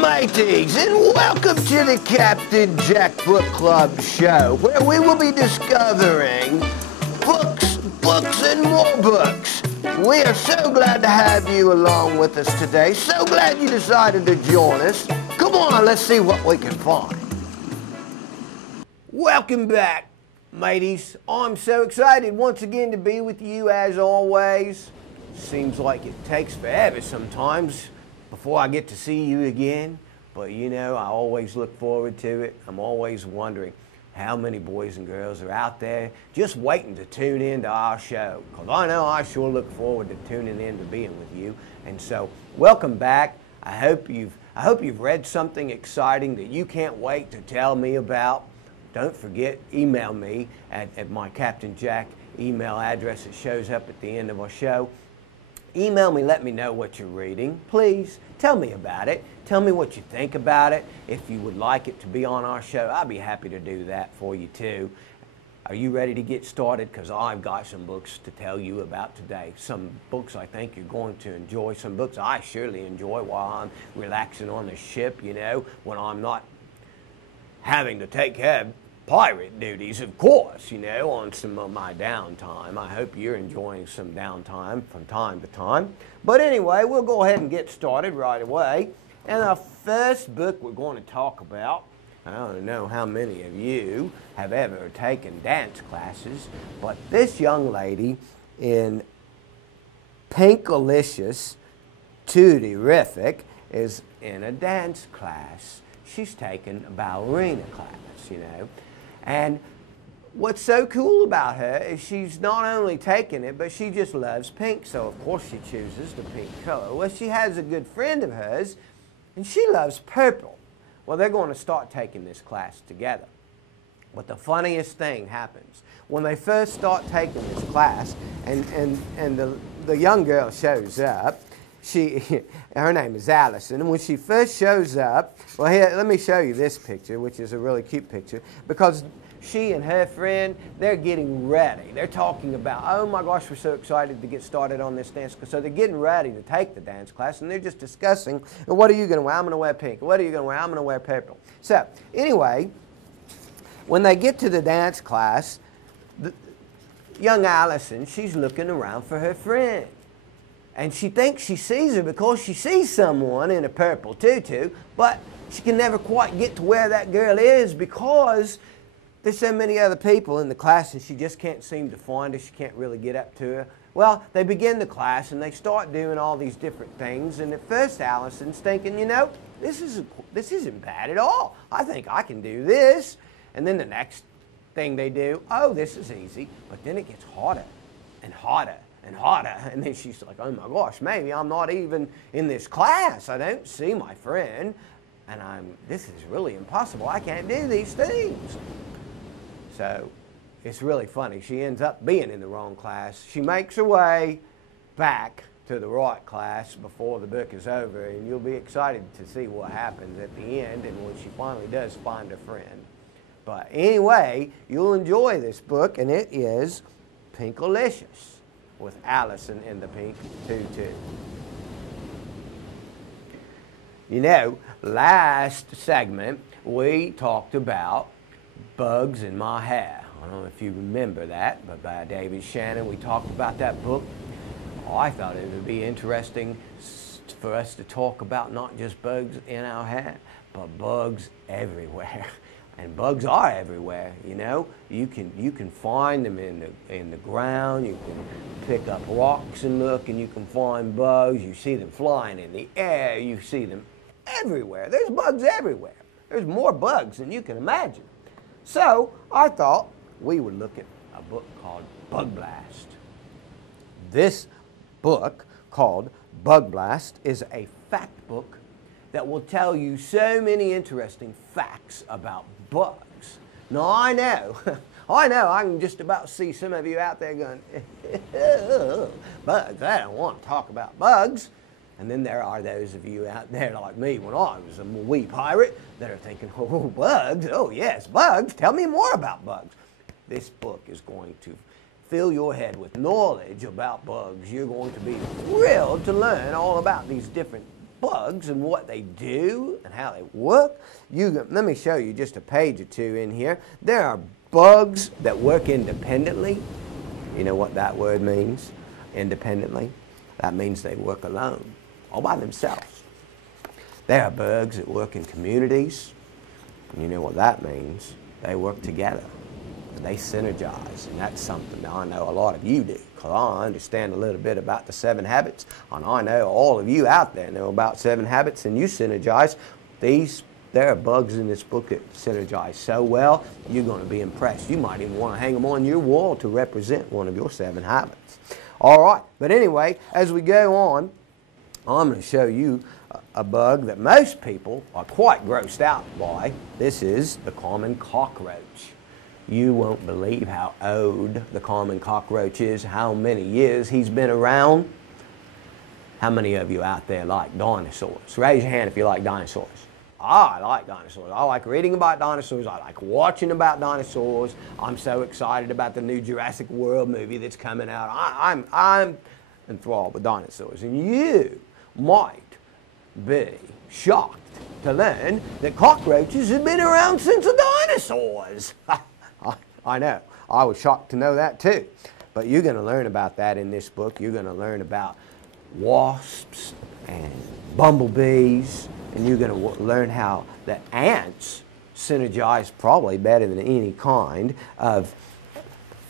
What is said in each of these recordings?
mateys, and welcome to the Captain Jack Book Club show, where we will be discovering books, and more books. We are so glad to have you along with us today. So glad you decided to join us. Come on, let's see what we can find. Welcome back, mateys. I'm so excited once again to be with you as always. Seems like it takes forever sometimes before I get to see you again, but you know, I always look forward to it. I'm always wondering how many boys and girls are out there just waiting to tune in to our show, because I know I sure look forward to tuning in to being with you. And so welcome back. I hope you've read something exciting that you can't wait to tell me about. Don't forget, email me at my Captain Jack email address that shows up at the end of our show. Email me, let me know what you're reading. Please, tell me about it. Tell me what you think about it. If you would like it to be on our show, I'll be happy to do that for you too. Are you ready to get started? Because I've got some books to tell you about today. Some books I think you're going to enjoy. Some books I surely enjoy while I'm relaxing on the ship, you know, when I'm not having to take care of pirate duties, of course, you know, on some of my downtime. I hope you're enjoying some downtime from time to time. But anyway, we'll go ahead and get started right away. And our first book we're going to talk about, I don't know how many of you have ever taken dance classes, but this young lady in Pinkalicious Tootie-rific is in a dance class. She's taken a ballerina class, you know. And what's so cool about her is she's not only taking it, but she just loves pink, so of course she chooses the pink color. Well, she has a good friend of hers, and she loves purple. Well, they're going to start taking this class together. But the funniest thing happens. When they first start taking this class, and the young girl shows up, her name is Allison, and when she first shows up, well, here, let me show you this picture, which is a really cute picture, because she and her friend, they're getting ready. They're talking about, oh my gosh, we're so excited to get started on this dance class. So they're getting ready to take the dance class, and they're just discussing, well, what are you going to wear? I'm going to wear pink. What are you going to wear? I'm going to wear purple. So anyway, when they get to the dance class, young Allison, she's looking around for her friend. And she thinks she sees her because she sees someone in a purple tutu, but she can never quite get to where that girl is because there's so many other people in the class and she just can't seem to find her. She can't really get up to her. Well, they begin the class and they start doing all these different things. And at first, Allison's thinking, you know, this isn't bad at all. I think I can do this. And then the next thing they do, oh, this is easy. But then it gets harder and harder and harder, and then she's like, oh my gosh, maybe I'm not even in this class. I don't see my friend, and this is really impossible. I can't do these things. So it's really funny. She ends up being in the wrong class. She makes her way back to the right class before the book is over, and you'll be excited to see what happens at the end and when she finally does find a friend. But anyway, you'll enjoy this book, and it is Pinkalicious, with Allison in the pink tutu. You know, last segment we talked about Bugs in My Hair. I don't know if you remember that, but by David Shannon, we talked about that book. Oh, I thought it would be interesting for us to talk about not just bugs in our hair, but bugs everywhere. And bugs are everywhere, you know. You can find them in the ground. You can pick up rocks and look, and you can find bugs. You see them flying in the air. You see them everywhere. There's bugs everywhere. There's more bugs than you can imagine. So I thought we would look at a book called Bug Blast. This book called Bug Blast is a fact book that will tell you so many interesting facts about bugs. Now, I know, I can just about see some of you out there going, bugs, I don't want to talk about bugs. And then there are those of you out there like me when I was a wee pirate that are thinking, oh, bugs, oh yes, bugs, tell me more about bugs. This book is going to fill your head with knowledge about bugs. You're going to be thrilled to learn all about these different bugs and what they do and how they work, let me show you just a page or two in here. There are bugs that work independently. You know what that word means? Independently. That means they work alone, all by themselves. There are bugs that work in communities. You know what that means? They work together. They synergize, and that's something that I know a lot of you do, because I understand a little bit about the 7 habits, and I know all of you out there know about 7 habits, and you synergize. There are bugs in this book that synergize so well, you're going to be impressed. You might even want to hang them on your wall to represent one of your 7 habits. All right, but anyway, as we go on, I'm going to show you a bug that most people are quite grossed out by. This is the common cockroach. You won't believe how old the common cockroach is, how many years he's been around. How many of you out there like dinosaurs? Raise your hand if you like dinosaurs. I like dinosaurs. I like reading about dinosaurs. I like watching about dinosaurs. I'm so excited about the new Jurassic World movie that's coming out. I'm enthralled with dinosaurs. And you might be shocked to learn that cockroaches have been around since the dinosaurs. I know. I was shocked to know that too. But you're going to learn about that in this book. You're going to learn about wasps and bumblebees, and you're going to learn how the ants synergize probably better than any kind of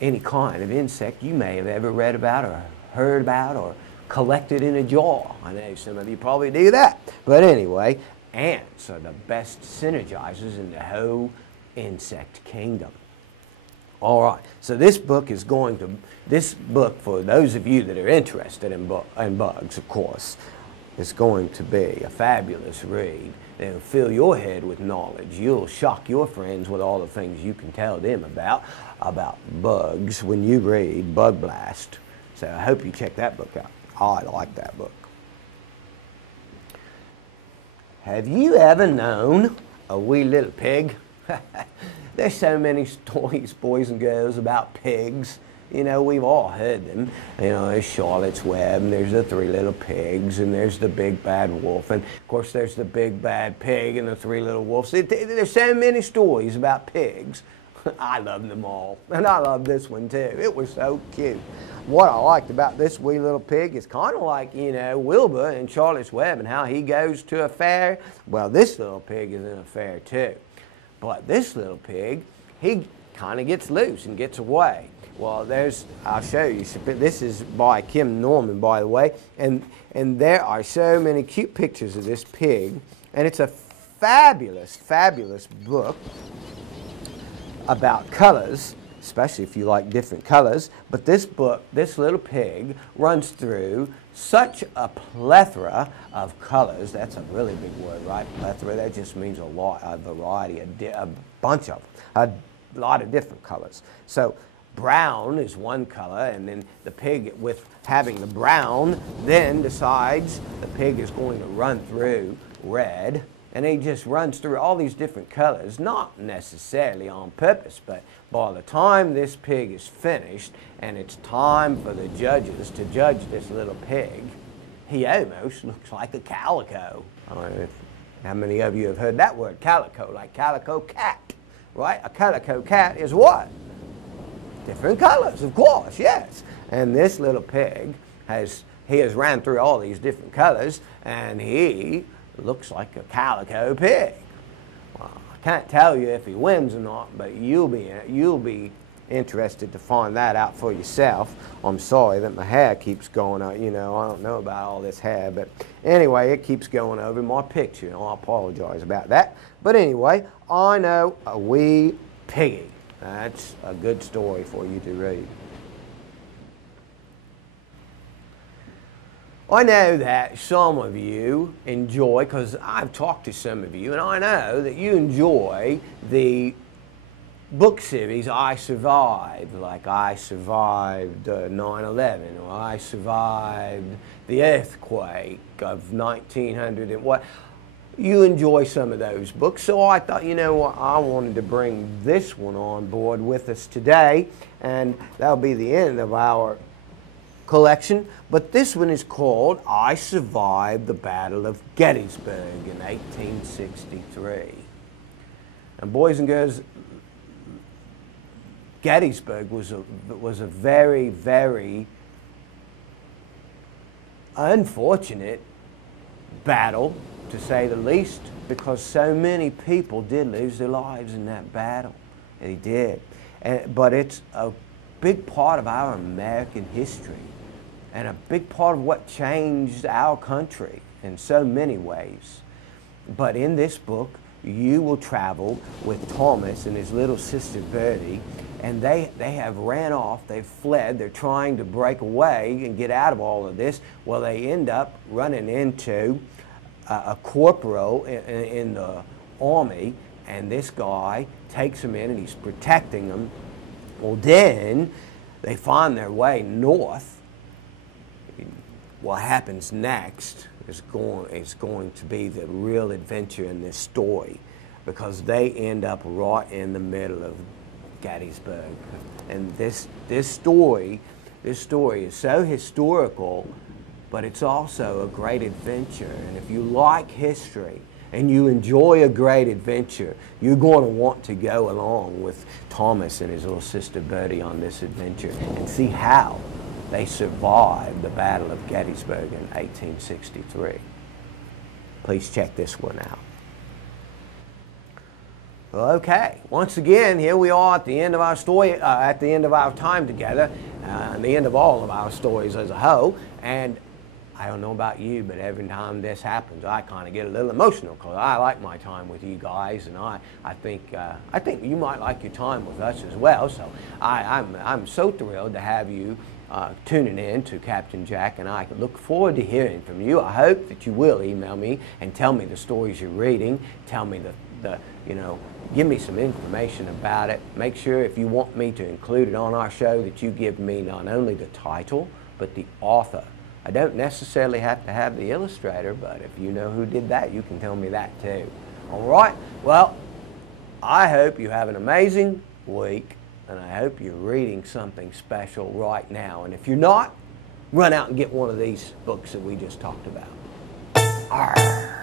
insect you may have ever read about or heard about or collected in a jar. I know some of you probably do that. But anyway, ants are the best synergizers in the whole insect kingdom. All right, so this book, for those of you that are interested in bugs, of course, is going to be a fabulous read. It'll fill your head with knowledge. You'll shock your friends with all the things you can tell them about bugs when you read Bug Blast. So I hope you check that book out. I like that book. Have you ever known a wee little pig? There's so many stories, boys and girls, about pigs. You know, we've all heard them. You know, there's Charlotte's Web, and there's the 3 Little Pigs, and there's the Big Bad Wolf, and of course there's the Big Bad Pig and the 3 Little Wolves. There's so many stories about pigs. I love them all, and I love this one too. It was so cute. What I liked about this wee little pig is kind of like, you know, Wilbur in Charlotte's Web and how he goes to a fair. Well, this little pig is in a fair too. But this little pig, he kind of gets loose and gets away. Well, I'll show you. This is by Kim Norman, by the way. And there are so many cute pictures of this pig. And it's a fabulous, fabulous book about colors, especially if you like different colors. But this book, this little pig, runs through such a plethora of colors. That's a really big word, right? Plethora, that just means a lot, a variety, a bunch of them, a lot of different colors. So brown is one color, and then the pig, with having the brown, then decides the pig is going to run through red. And he just runs through all these different colors, not necessarily on purpose, but by the time this pig is finished and it's time for the judges to judge this little pig, he almost looks like a calico. I don't know how many of you have heard that word, calico, like calico cat, right? A calico cat is what? Different colors, of course, yes. And this little pig has ran through all these different colors, and he looks like a calico pig. Well, I can't tell you if he wins or not, but you'll be interested to find that out for yourself. I'm sorry that my hair keeps going out. You know, I don't know about all this hair, but anyway, it keeps going over my picture. And I apologize about that. But anyway, I know a wee piggy. That's a good story for you to read. I know that some of you enjoy, because I've talked to some of you, and I know that you enjoy the book series I Survived, like I Survived 9/11, or I Survived the earthquake of 1900 and what. You enjoy some of those books, so I thought, you know what, I wanted to bring this one on board with us today, and that'll be the end of our collection, but this one is called I Survived the Battle of Gettysburg in 1863. And boys and girls, Gettysburg was a very, very unfortunate battle, to say the least, because so many people did lose their lives in that battle. They did. But it's a big part of our American history and a big part of what changed our country in so many ways. But in this book, you will travel with Thomas and his little sister Bertie, and they have ran off, they've fled, they're trying to break away and get out of all of this. Well, they end up running into a corporal in the army, and this guy takes them in and he's protecting them. Well, then they find their way north. What happens next is going to be the real adventure in this story, because they end up right in the middle of Gettysburg. And this story is so historical, but it's also a great adventure. And if you like history and you enjoy a great adventure, you're going to want to go along with Thomas and his little sister Bertie on this adventure and see how they survived the Battle of Gettysburg in 1863. Please check this one out. Well, okay, once again, here we are at the end of our story, at the end of our time together, and the end of all of our stories as a whole. And I don't know about you, but every time this happens, I kind of get a little emotional, because I like my time with you guys, and I think you might like your time with us as well. So I'm so thrilled to have you tuning in to Captain Jack, and I look forward to hearing from you. I hope that you will email me and tell me the stories you're reading. Tell me give me some information about it. Make sure, if you want me to include it on our show, that you give me not only the title, but the author. I don't necessarily have to have the illustrator, but if you know who did that, you can tell me that too. All right? Well, I hope you have an amazing week, and I hope you're reading something special right now. And if you're not, run out and get one of these books that we just talked about. Arr.